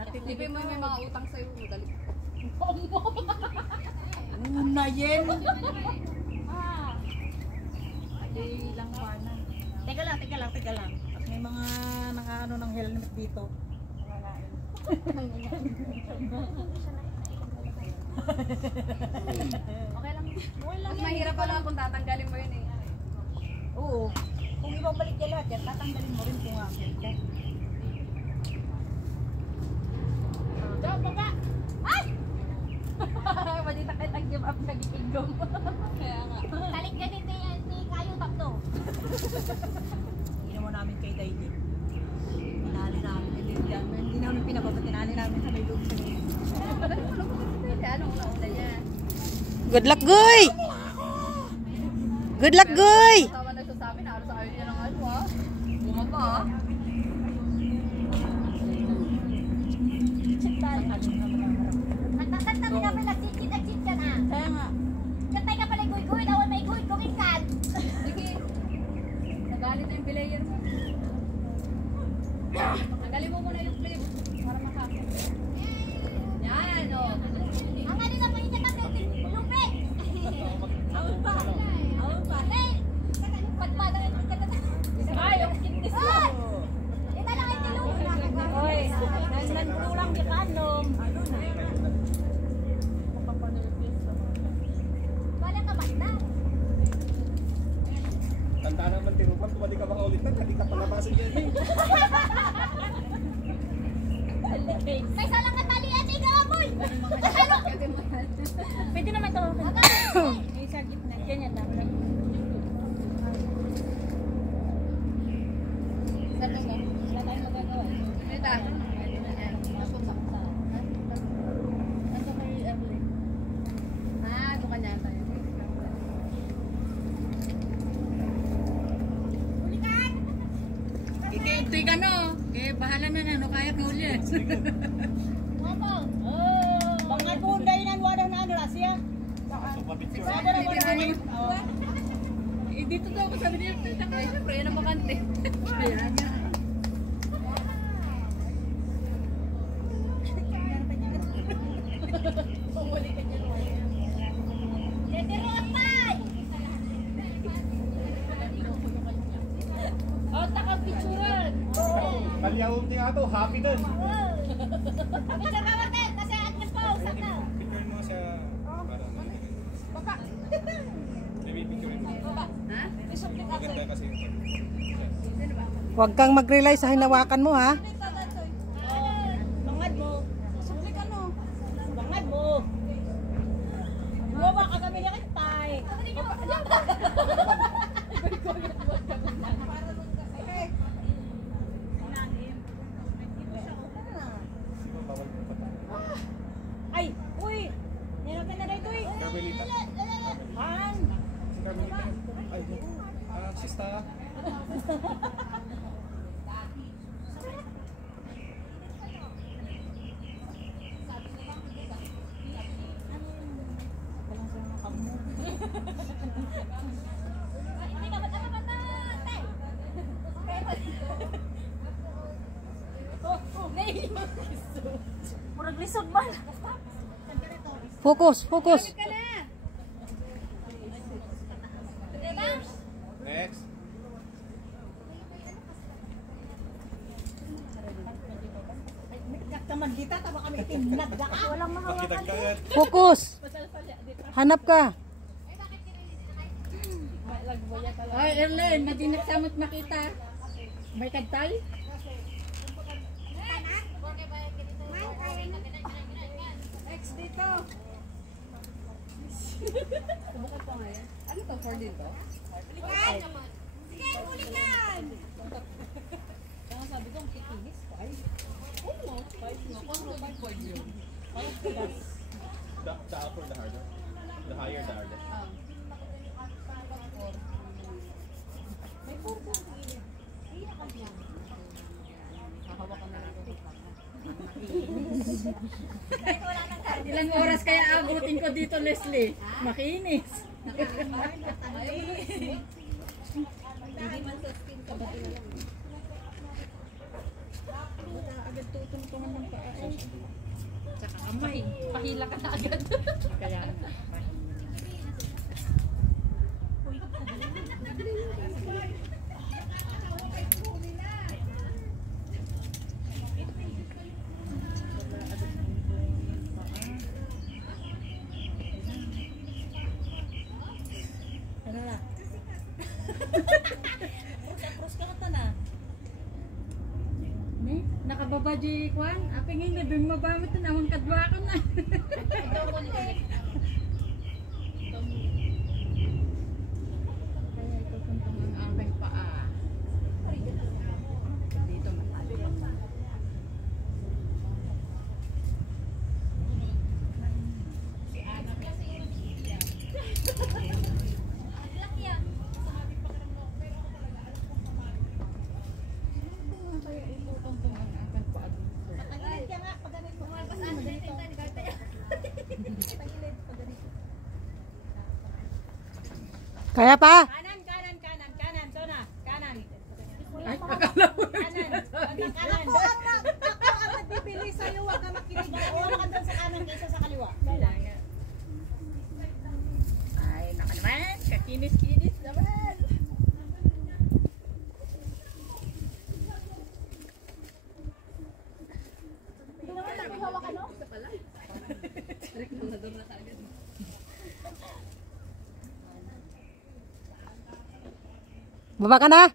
Hindi mo may mga utang sa'yo. Madali. Una yen. Hindi lang panan. Teka lang. At may mga nakaano ng helmet dito. Okay lang. Mas mahirap pala kung tatanggalin mo yun eh. Oo. Kung ibabalik niya lahat yan, tatanggalin mo rin kung akin ka. Diyan, baba! Ay! Madita kayo nag-give up nag-igom. Kaya nga. Talik ka din ni Kayo Tapno. Hindi naman namin kay Daydi. Tinali namin. Hindi namin pinababa. Tinali namin sa may loob sa ngayon. Anong una niya? Good luck, Goy! Good luck, Goy! Kasama nagsasabi na sa ayaw niya ng ano ah. Bumaba ah. Nagtatantabi ka pala, chit-chit ka na. Kaya nga. Kantay ka pala, guy-guy, dawan may guy, kumikan. Sige. Nagalit na yung bilayan mo. Tanggalin mo muna yung flip. Para makakit. Yan o. Ang ano na pa yun niya kasi, lupe. Awal pa. Hey, pagpadang ito ka na. Ay, yung kidneys mo. Ito lang ang tilong. Oy, nandulang di kanom. Wala ka basta. Tanda naman tinupan, kung hindi ka makaulit na, hindi ka palabasin dyan. May salang katali at ikaw, boy. Pwede naman ito. May sa gitna. Ganyan lang. Saan mo? Wala tayong magagawa. Rita. Ano kay Evelyn? Ah, doon kanya tayo. Ito'y ka no. Eh, bahala na na. No, kaya ka ulit. Mga bunday na wala na ano siya. Sada na wala na. Eh, dito daw ako sabi niya. Ay, siyempre, yan ang bakante. Ayan nga. Pumuli ka dyan. Teterotay. Oh, takang picturean. Kalyawang niya ito, happy dun. Picture ka Martel, kasi at mas pausap na. Picture mo siya para Baba. maybe picture mo. Baba. Ha? Maganda kasi yung Huwag kang mag-rely sa hinawakan mo, ha? Bangad mo. Sumuli ka no. Bangad mo. Buwa ka kami niya kitay. Ay, uy. Nino ka na dito eh. Carmelita. Han. Si Carmelita. Ay, sista. Hindi ka ba't ano tay? Murag lisod man. Focus, focus. Next. Nagkaman kita, tama kami itinag ka. Walang Makitag ka yan. Focus. Hanap ka. Ay, Erlen, madinat samot makita. May kagtay? Next dito. Subukan ko nga yan. Ano to? 4 dito? Sige, ulikan. Kaya sabi ko, ang kikinis ko. Ay, oo. 5 na. Kung 5 yun. The upper, the harder. The higher, the harder. May 4 po. Hahawakan na lang ito. Ilang oras kaya abutin ko dito, Leslie? Makinis. Hindi man sa skin ka ba? Tutuntungan ng paa. Tsaka kamay. Pahila ka na agad. Kaya nga, mahina. Ano na? Cross ka ka na. Ni, nakababa di kwan. Aping nga dun mabamit na awang kadwa ko na. Kaya ito tuntong ang aking paa. Dito matali. Laki yan. Kaya ito tuntong ang aking paa dito. Pagilid ka nga, pagilid mo. Pasaan mo dito. Pagilid, pagilid. Kaya pa? Kanan, kanan, kanan, kanan. Sona, kanan. Ay, akala mo. Kanan. Kanan. Ako ang nagbibili sa'yo, huwag ka makinig. Huwag ka doon sa kanan kaysa sa kaliwa. Ay, naka naman. Kakinis-kinis naman. Hindi naman tayo hawak ano? Baba ka na?